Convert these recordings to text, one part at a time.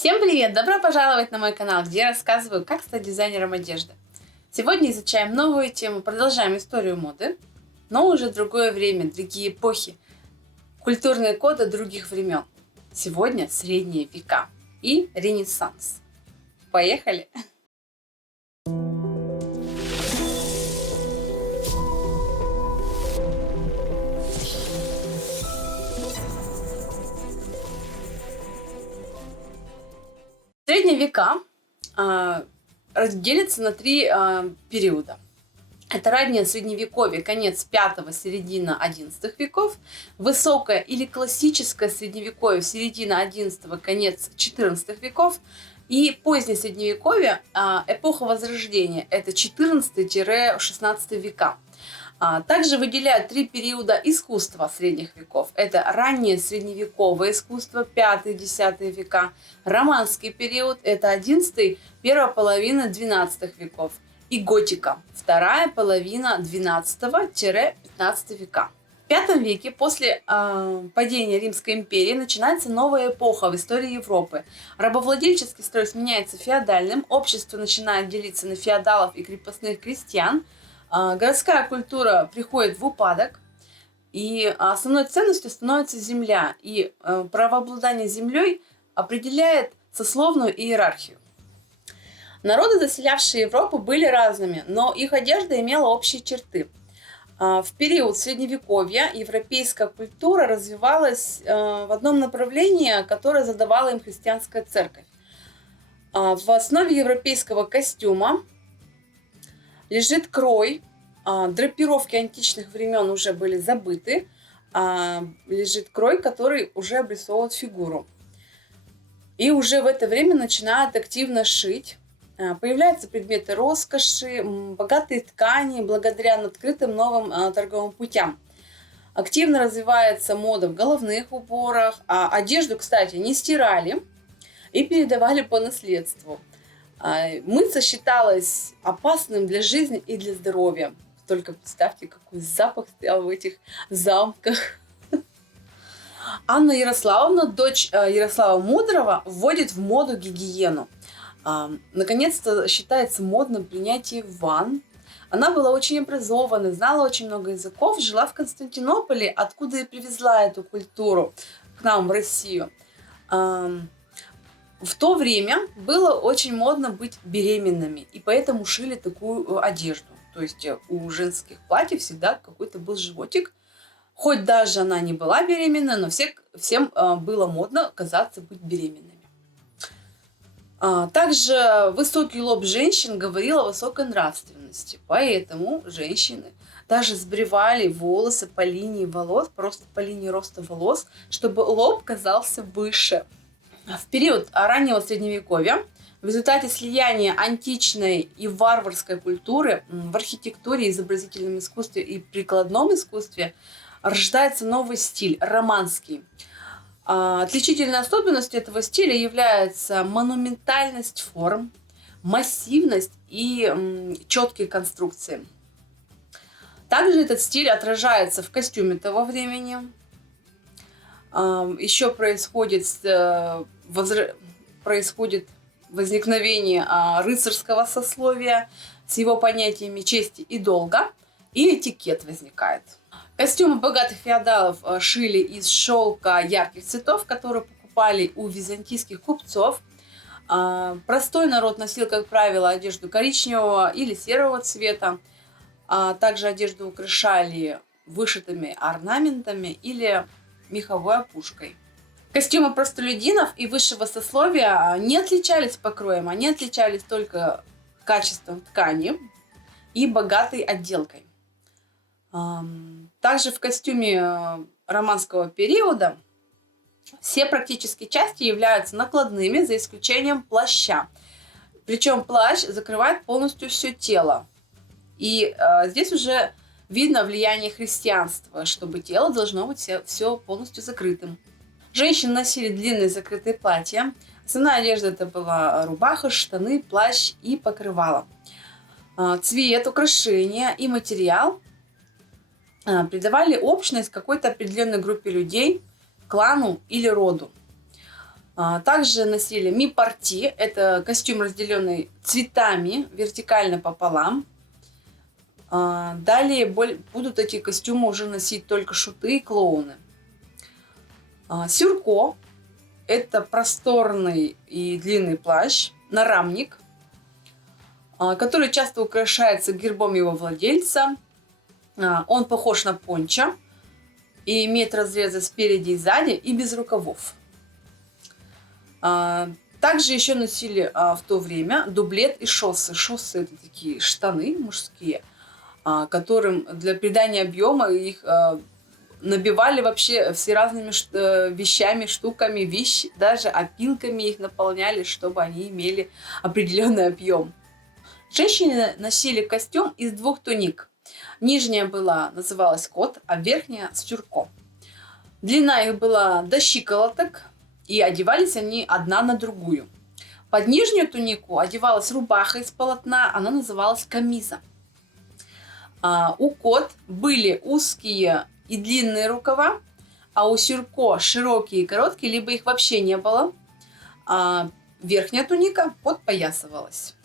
Всем привет! Добро пожаловать на мой канал, где я рассказываю, как стать дизайнером одежды. Сегодня изучаем новую тему, продолжаем историю моды, но уже другое время, другие эпохи, культурные коды других времен. Сегодня средние века и Ренессанс. Поехали! Средние века делятся на три периода. Это раннее средневековье, конец 5-го, середина 11 веков, высокое или классическое средневековье, середина 11-го, конец 14 веков, и позднее средневековье, эпоха Возрождения, это 14-16 века. Также выделяют три периода искусства средних веков. Это раннее средневековое искусство, 5-10 века, романский период, это 11-й, первая половина 12 веков, и готика, вторая половина 12-15 века. В V веке после падения Римской империи начинается новая эпоха в истории Европы. Рабовладельческий строй сменяется феодальным, общество начинает делиться на феодалов и крепостных крестьян, городская культура приходит в упадок, и основной ценностью становится земля, и правообладание землей определяет сословную иерархию. Народы, заселявшие Европу, были разными, но их одежда имела общие черты. В период Средневековья европейская культура развивалась в одном направлении, которое задавала им христианская церковь. В основе европейского костюма лежит крой, драпировки античных времен уже были забыты, лежит крой, который уже обрисовывает фигуру. И уже в это время начинают активно шить. Появляются предметы роскоши, богатые ткани благодаря открытым новым торговым путям. Активно развивается мода в головных уборах, одежду, кстати, не стирали и передавали по наследству. Мыться считалось опасным для жизни и для здоровья. Только представьте, какой запах стоял в этих замках. Анна Ярославовна, дочь Ярослава Мудрого, вводит в моду гигиену. Наконец-то считается модным принятие ванн. Она была очень образованной, знала очень много языков, жила в Константинополе, откуда и привезла эту культуру к нам в Россию. В то время было очень модно быть беременными, и поэтому шили такую одежду. То есть у женских платьев всегда какой-то был животик. Хоть даже она не была беременна, но всем было модно казаться быть беременными. Также высокий лоб женщин говорил о высокой нравственности, поэтому женщины даже сбривали волосы по линии волос, просто по линии роста волос, чтобы лоб казался выше. В период раннего средневековья в результате слияния античной и варварской культуры в архитектуре, изобразительном искусстве и прикладном искусстве рождается новый стиль – романский. Отличительной особенностью этого стиля является монументальность форм, массивность и четкие конструкции. Также этот стиль отражается в костюме того времени. Еще происходит возникновение рыцарского сословия с его понятиями чести и долга, и этикет возникает. Костюмы богатых феодалов шили из шелка ярких цветов, которые покупали у византийских купцов. Простой народ носил, как правило, одежду коричневого или серого цвета. Также одежду украшали вышитыми орнаментами или меховой опушкой. Костюмы простолюдинов и высшего сословия не отличались покроем, они отличались только качеством ткани и богатой отделкой. Также в костюме романского периода все практически части являются накладными, за исключением плаща. Причем плащ закрывает полностью все тело. И здесь уже видно влияние христианства, чтобы тело должно быть все полностью закрытым. Женщины носили длинные закрытые платья. Основная одежда это была рубаха, штаны, плащ и покрывало. Цвет, украшения и материал придавали общность какой-то определенной группе людей, клану или роду. Также носили ми-парти, это костюм, разделенный цветами вертикально пополам. Далее будут эти костюмы уже носить только шуты и клоуны. Сюрко – это просторный и длинный плащ, нарамник, который часто украшается гербом его владельца. Он похож на пончо и имеет разрезы спереди и сзади и без рукавов. Также еще носили в то время дублет и шоссы. Шоссы – это такие штаны мужские, которым для придания объема их набивали вообще все разными вещами, штуками, даже опилками их наполняли, чтобы они имели определенный объем. Женщины носили костюм из 2 туник. Нижняя называлась кот, а верхняя сюрко. Длина их была до щиколоток, и одевались они одна на другую. Под нижнюю тунику одевалась рубаха из полотна, она называлась камиза. У кот были узкие и длинные рукава, а у сюрко широкие и короткие, либо их вообще не было. Верхняя туника подпоясывалась.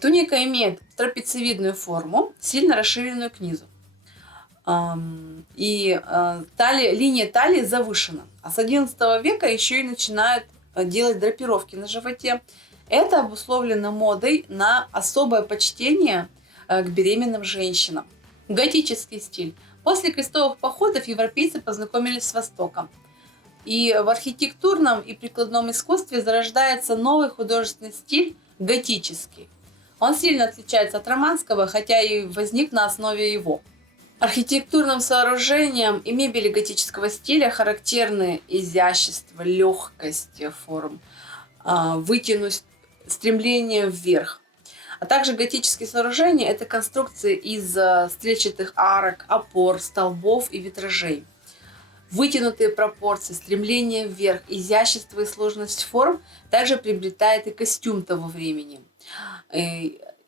Туника имеет трапециевидную форму, сильно расширенную к низу. И линия талии завышена. А с XI века еще и начинают делать драпировки на животе. Это обусловлено модой на особое почтение к беременным женщинам. Готический стиль. После крестовых походов европейцы познакомились с Востоком. И в архитектурном и прикладном искусстве зарождается новый художественный стиль – готический. Он сильно отличается от романского, хотя и возник на основе его. Архитектурным сооружениям и мебели готического стиля характерны изящество, легкость форм, вытянуть, стремление вверх. А также готические сооружения – это конструкции из стрельчатых арок, опор, столбов и витражей. Вытянутые пропорции, стремление вверх, изящество и сложность форм также приобретает и костюм того времени.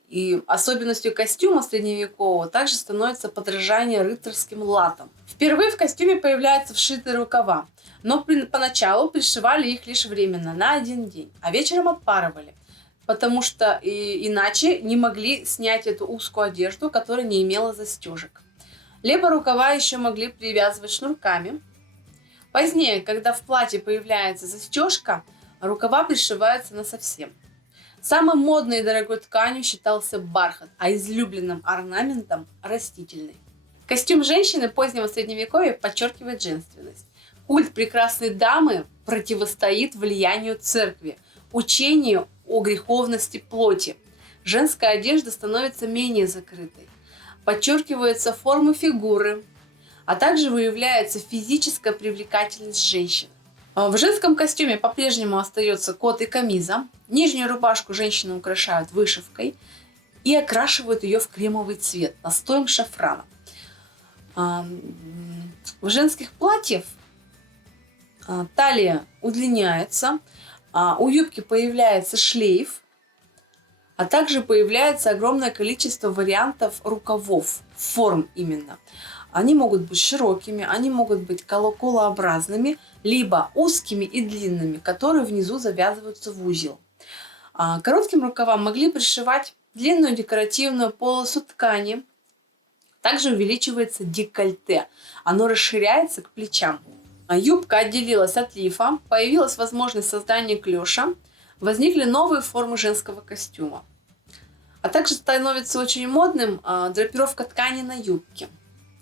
И особенностью костюма средневекового также становится подражание рыцарским латам. Впервые в костюме появляются вшитые рукава, но поначалу пришивали их лишь временно, на 1 день, а вечером отпарывали, потому что иначе не могли снять эту узкую одежду, которая не имела застежек. Либо рукава еще могли привязывать шнурками. Позднее, когда в платье появляется застежка, рукава пришиваются насовсем. Самой модной и дорогой тканью считался бархат, а излюбленным орнаментом – растительный. Костюм женщины позднего средневековья подчеркивает женственность. Культ прекрасной дамы противостоит влиянию церкви, учению о греховности плоти. Женская одежда становится менее закрытой. Подчеркиваются формы фигуры, а также выявляется физическая привлекательность женщины. В женском костюме по-прежнему остается кот и камиза. Нижнюю рубашку женщины украшают вышивкой и окрашивают ее в кремовый цвет настоем шафрана. В женских платьях талия удлиняется, у юбки появляется шлейф, а также появляется огромное количество вариантов рукавов, форм именно. Они могут быть широкими, они могут быть колоколообразными, либо узкими и длинными, которые внизу завязываются в узел. Коротким рукавам могли пришивать длинную декоративную полосу ткани. Также увеличивается декольте, оно расширяется к плечам. Юбка отделилась от лифа, появилась возможность создания клёша, возникли новые формы женского костюма. А также становится очень модным драпировка ткани на юбке.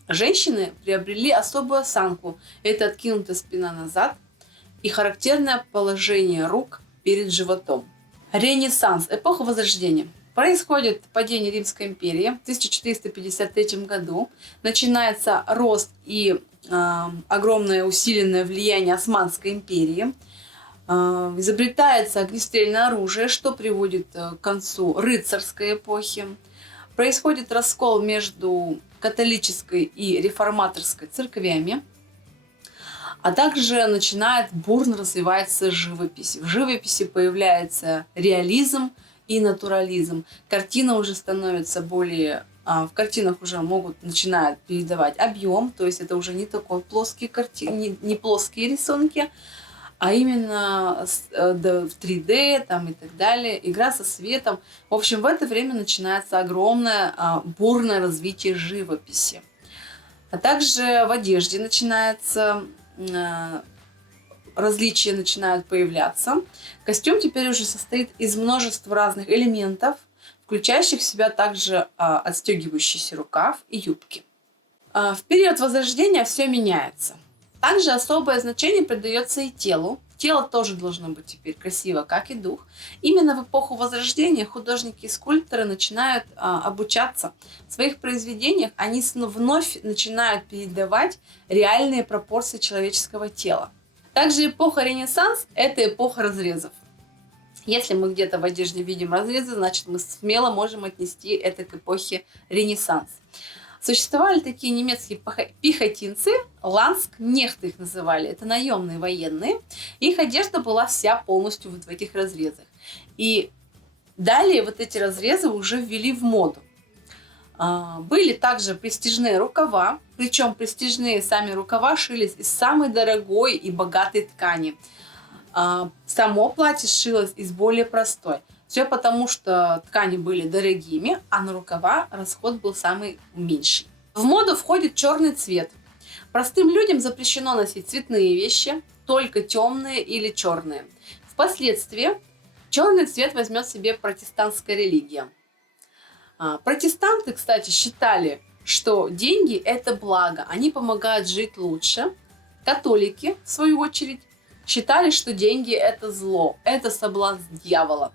Женщины приобрели особую осанку. Это откинутая спина назад и характерное положение рук перед животом. Ренессанс, эпоха Возрождения. Происходит падение Римской империи в 1453 году. Начинается рост и огромное усиленное влияние Османской империи. Изобретается огнестрельное оружие, что приводит к концу рыцарской эпохи. Происходит раскол между католической и реформаторской церквями, а также начинает бурно развиваться живопись. В живописи появляется реализм и натурализм. Картина уже становится более... В картинах уже начинают передавать объем, то есть это уже не такой плоские картины, не плоские рисунки, а именно в 3D там, и так далее, игра со светом. В общем, в это время начинается огромное бурное развитие живописи. А также в одежде начинается различия начинают появляться. Костюм теперь уже состоит из множества разных элементов, включающих в себя также отстегивающийся рукав и юбки. В период Возрождения все меняется. Также особое значение придается и телу. Тело тоже должно быть теперь красиво, как и дух. Именно в эпоху Возрождения художники и скульпторы начинают обучаться. В своих произведениях они вновь начинают передавать реальные пропорции человеческого тела. Также эпоха Ренессанс – это эпоха разрезов. Если мы где-то в одежде видим разрезы, значит мы смело можем отнести это к эпохе Ренессанс. Существовали такие немецкие пехотинцы, ландскнехты их называли, это наемные военные. Их одежда была вся полностью вот в этих разрезах. И далее вот эти разрезы уже ввели в моду. Были также престижные рукава, причем престижные сами рукава шились из самой дорогой и богатой ткани. Само платье сшилось из более простой. Все потому, что ткани были дорогими, а на рукава расход был самый меньший. В моду входит черный цвет. Простым людям запрещено носить цветные вещи, только темные или черные. Впоследствии черный цвет возьмет себе протестантская религия. Протестанты, кстати, считали, что деньги – это благо, они помогают жить лучше. Католики, в свою очередь, считали, что деньги – это зло, это соблазн дьявола.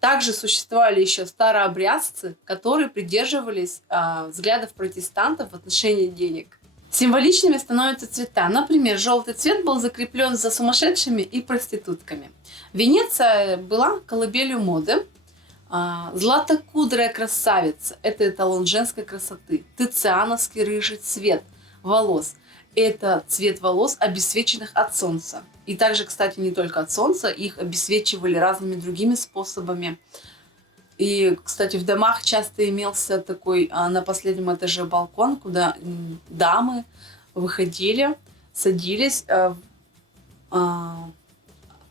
Также существовали еще старообрядцы, которые придерживались взглядов протестантов в отношении денег. Символичными становятся цвета. Например, желтый цвет был закреплен за сумасшедшими и проститутками. Венеция была колыбелью моды. Златокудрая красавица – это эталон женской красоты. Тициановский рыжий цвет волос – это цвет волос, обесцвеченных от солнца. И также, кстати, не только от солнца, их обесцвечивали разными другими способами. И, кстати, в домах часто имелся такой на последнем этаже балкон, куда дамы выходили, садились,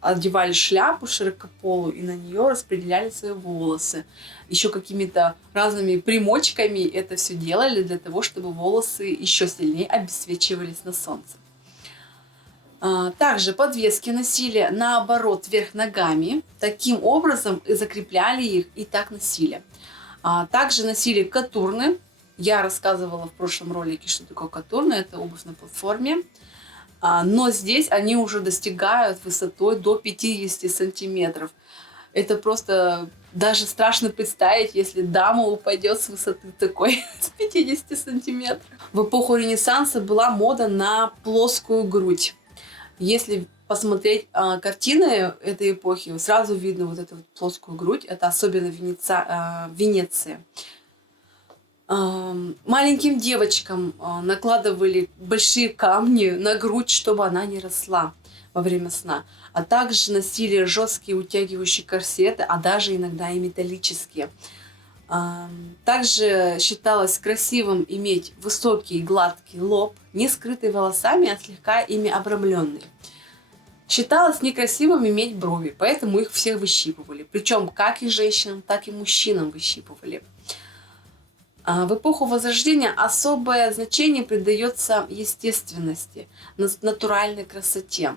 одевали шляпу широкополую и на нее распределяли свои волосы. Еще какими-то разными примочками это все делали для того, чтобы волосы еще сильнее обесцвечивались на солнце. Также подвески носили наоборот вверх ногами. Таким образом и закрепляли их и так носили. Также носили катурны. Я рассказывала в прошлом ролике, что такое катурны. Это обувь на платформе. Но здесь они уже достигают высотой до 50 сантиметров. Это просто даже страшно представить, если дама упадет с высоты такой, с 50 сантиметров. В эпоху Ренессанса была мода на плоскую грудь. Если посмотреть картины этой эпохи, сразу видно вот эту вот плоскую грудь. Это особенно Венеция. Маленьким девочкам накладывали большие камни на грудь, чтобы она не росла во время сна. А также носили жесткие утягивающие корсеты, а даже иногда и металлические. Также считалось красивым иметь высокий и гладкий лоб, не скрытый волосами, а слегка ими обрамленный. Считалось некрасивым иметь брови, поэтому их всех выщипывали. Причем как и женщинам, так и мужчинам выщипывали. В эпоху Возрождения особое значение придается естественности, натуральной красоте.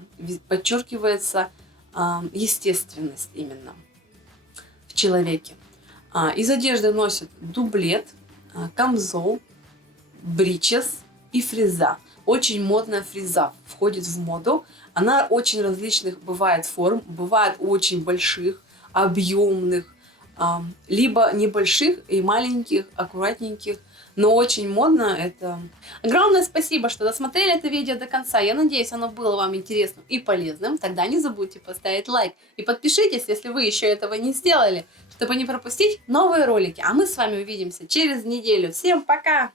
Подчеркивается естественность именно в человеке. Из одежды носят дублет, камзол, бричес и фреза. Очень модная фреза входит в моду. Она очень различных бывает форм, бывает очень больших, объемных, либо небольших и маленьких, аккуратненьких, но очень модно это. Огромное спасибо, что досмотрели это видео до конца. Я надеюсь, оно было вам интересным и полезным. Тогда не забудьте поставить лайк и подпишитесь, если вы еще этого не сделали, чтобы не пропустить новые ролики. А мы с вами увидимся через неделю. Всем пока!